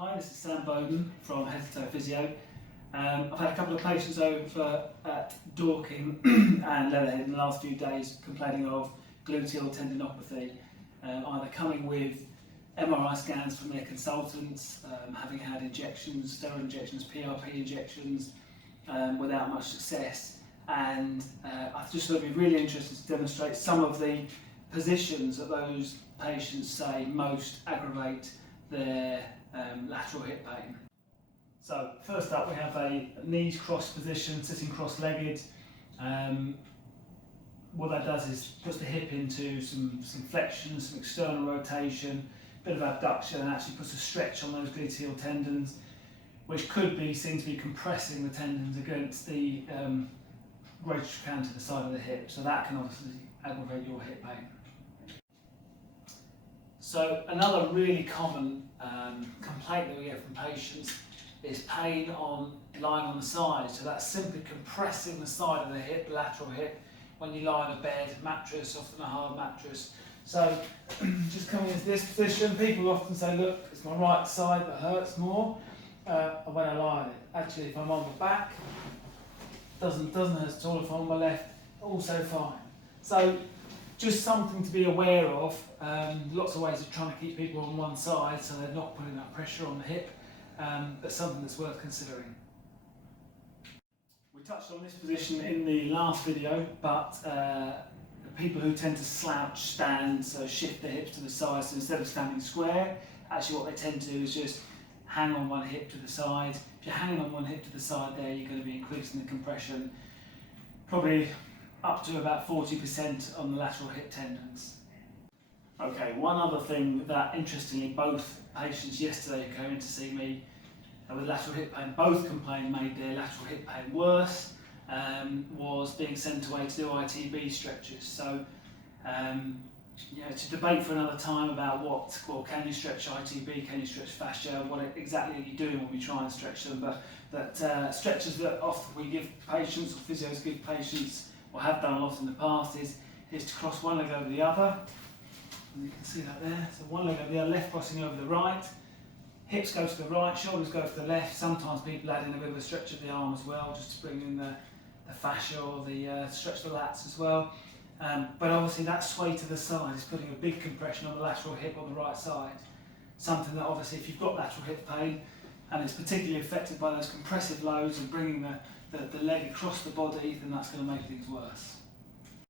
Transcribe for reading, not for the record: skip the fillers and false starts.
Hi, this is Sam Bowden from Head to Toe Physio. I've had a couple of patients over at Dorking and Leatherhead in the last few days complaining of gluteal tendinopathy, either coming with MRI scans from their consultants, having had injections, steroid injections, PRP injections, without much success. And I just thought it'd be really interesting to demonstrate some of the positions that those patients say most aggravate their lateral hip pain. So first up we have a knees crossed position, sitting cross-legged. What that does is puts the hip into some flexion, some external rotation, a bit of abduction, and actually puts a stretch on those gluteal tendons, which could be seen to be compressing the tendons against the greater trochanter to the side of the hip. So that can obviously aggravate your hip pain. So another really common complaint that we get from patients is pain lying on the side. So that's simply compressing the side of the hip, lateral hip, when you lie on a bed, mattress, often a hard mattress. So just coming into this position, people often say, look, it's my right side that hurts more when I lie on it. Actually, if I'm on the back, doesn't hurt at all. If I'm on my left, also fine. So just something to be aware of. Lots of ways of trying to keep people on one side so they're not putting that pressure on the hip, but something that's worth considering. We touched on this position in the last video, but people who tend to slouch stand, so shift their hips to the side, so instead of standing square, actually what they tend to do is just hang on one hip to the side. If you're hanging on one hip to the side there, you're going to be increasing the compression, probably up to about 40% on the lateral hip tendons. Okay, one other thing that interestingly both patients yesterday who came in to see me with lateral hip pain, both complained made their lateral hip pain worse, was being sent away to do ITB stretches. So to debate for another time about can you stretch ITB, can you stretch fascia, what exactly are you doing when we try and stretch them, but stretches that often we give patients, or physios give patients, or have done a lot in the past, is to cross one leg over the other. And you can see that there. So one leg over the other, left crossing over the right. Hips go to the right, shoulders go to the left. Sometimes people add in a bit of a stretch of the arm as well, just to bring in the fascia or the stretch the lats as well. But obviously that sway to the side is putting a big compression on the lateral hip on the right side. Something that obviously if you've got lateral hip pain and it's particularly affected by those compressive loads and bringing the leg across the body, then that's going to make things worse.